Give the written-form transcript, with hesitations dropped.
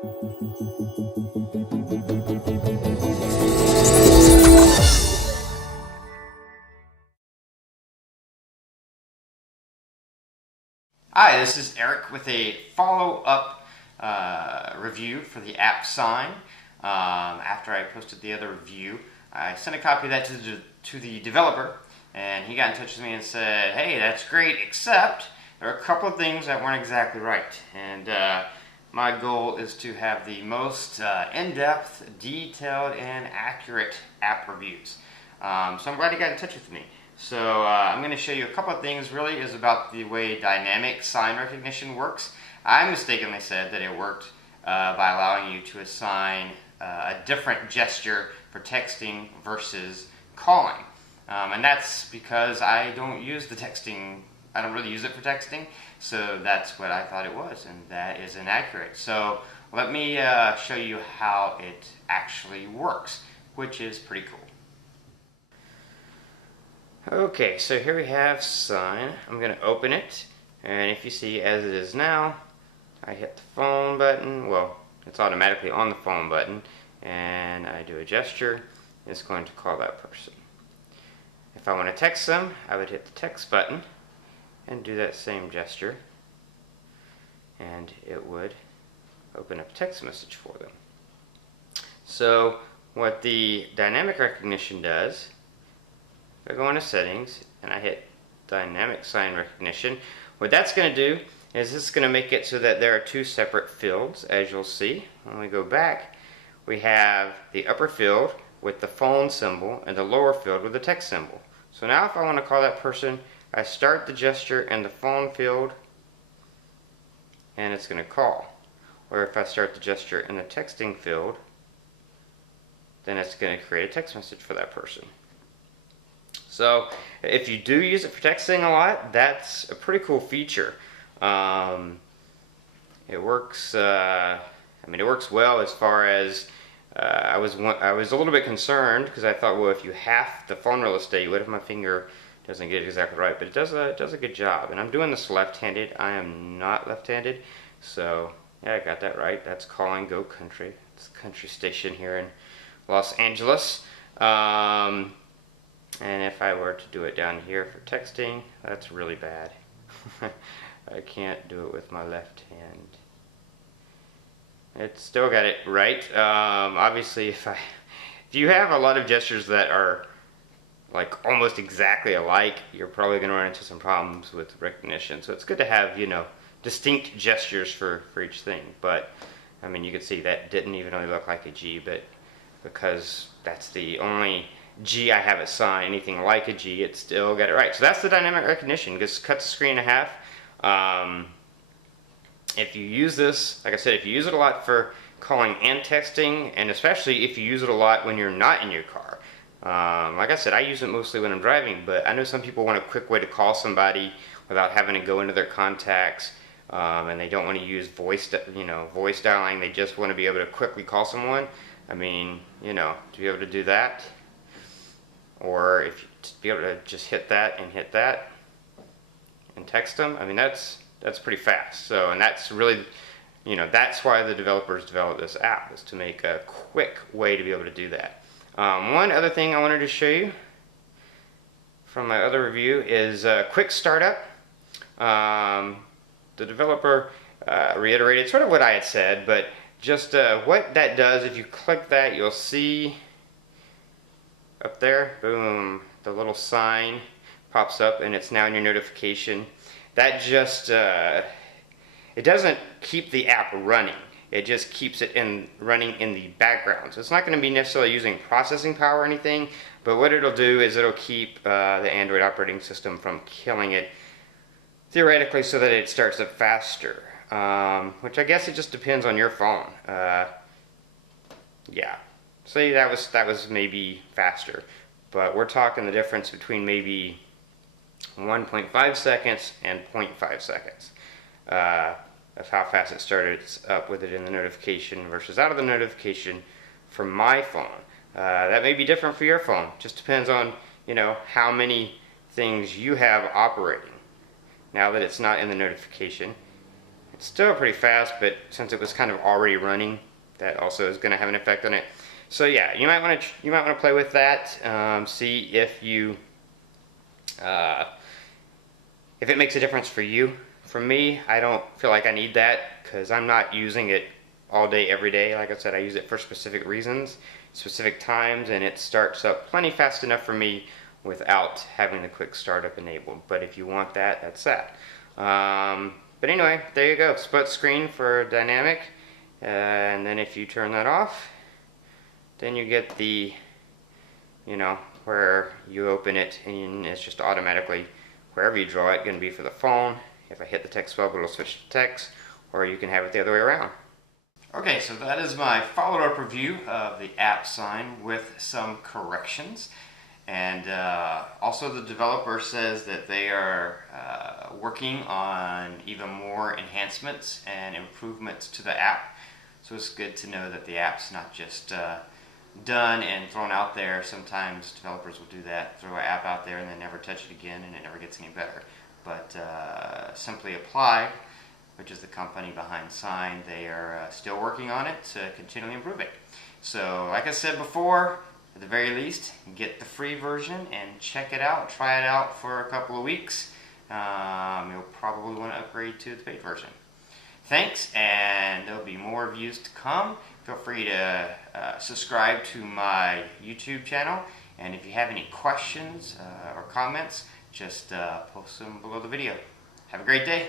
Hi, this is Eric with a follow-up review for the app Sign. After I posted the other review, I sent a copy of that to the developer, and he got in touch with me and said, hey, that's great, except there are a couple of things that weren't exactly right. And my goal is to have the most in-depth, detailed, and accurate app reviews. So I'm glad he got in touch with me. So I'm going to show you a couple of things. Really is about the way dynamic sign recognition works. I mistakenly said that it worked by allowing you to assign a different gesture for texting versus calling. And that's because I don't use the texting, I don't really use it for texting, so that's what I thought it was, and that is inaccurate. So let me show you how it actually works, which is pretty cool. Okay, so here we have Sign. I'm going to open it, and if you see as it is now, I hit the phone button. Well, it's automatically on the phone button, and I do a gesture. It's going to call that person. If I want to text them, I would hit the text button and do that same gesture, and it would open up a text message for them. So what the dynamic recognition does, if I go into settings and I hit dynamic sign recognition, what that's going to do is this is going to make it so that there are two separate fields, as you'll see. When we go back, we have the upper field with the phone symbol and the lower field with the text symbol. So now if I want to call that person, I start the gesture in the phone field and it's going to call. Or if I start the gesture in the texting field, then it's going to create a text message for that person. So if you do use it for texting a lot, that's a pretty cool feature. It works. It works well as far as I was a little bit concerned because I thought, well, if you half the phone real estate, what if my finger doesn't get it exactly right? But it does a good job. And I'm doing this left-handed. I am not left-handed, so yeah, I got that right. That's calling Go Country. It's a country station here in Los Angeles. And if I were to do it down here for texting, that's really bad. I can't do it with my left hand. It still got it right. Obviously, if you have a lot of gestures that are like almost exactly alike, you're probably going to run into some problems with recognition. So it's good to have, distinct gestures for each thing. But I mean, you can see that didn't even really look like a G, but because that's the only G I have assigned, anything like a G, it still got it right. So that's the dynamic recognition. Just cut the screen in half. If you use this, like I said, if you use it a lot for calling and texting, and especially if you use it a lot when you're not in your car. Like I said, I use it mostly when I'm driving, but I know some people want a quick way to call somebody without having to go into their contacts, and they don't want to use voice dialing. They just want to be able to quickly call someone. I mean, to be able to do that, or if you to be able to just hit that and text them, I mean, that's pretty fast. So, and that's really, that's why the developers developed this app, is to make a quick way to be able to do that. One other thing I wanted to show you from my other review is quick startup. The developer reiterated sort of what I had said, but just what that does, if you click that, you'll see up there, boom, the little sign pops up and it's now in your notification. That just, it doesn't keep the app running. It just keeps it running in the background. So it's not going to be necessarily using processing power or anything, but what it'll do is it'll keep the Android operating system from killing it, theoretically, so that it starts up faster. Which I guess it just depends on your phone. Yeah. See, that was maybe faster, but we're talking the difference between maybe 1.5 seconds and 0.5 seconds of how fast it started up with it in the notification versus out of the notification for my phone. That may be different for your phone. Just depends on how many things you have operating. Now that it's not in the notification, It's still pretty fast, but since it was kind of already running, that also is going to have an effect on it. So yeah, you might want to play with that. See if if it makes a difference for you. For me, I don't feel like I need that because I'm not using it all day, every day. Like I said, I use it for specific reasons, specific times, and it starts up plenty fast enough for me without having the quick startup enabled. But if you want that, that's that. But anyway, there you go. Split screen for dynamic. And then if you turn that off, then you get the, where you open it and it's just automatically, wherever you draw it, going to be for the phone. If I hit the text bubble, it'll switch to text, or you can have it the other way around. Okay, so that is my followed-up review of the app sign with some corrections. And also the developer says that they are working on even more enhancements and improvements to the app. So it's good to know that the app's not just done and thrown out there. Sometimes developers will do that, throw an app out there and then never touch it again, and it never gets any better. But Simply Apply, which is the company behind Sign, they are still working on it to continually improve it. So like I said before, at the very least, get the free version and check it out, try it out for a couple of weeks. You'll probably want to upgrade to the paid version. Thanks, and there'll be more reviews to come. Feel free to subscribe to my YouTube channel, and if you have any questions or comments, just post them below the video. Have a great day.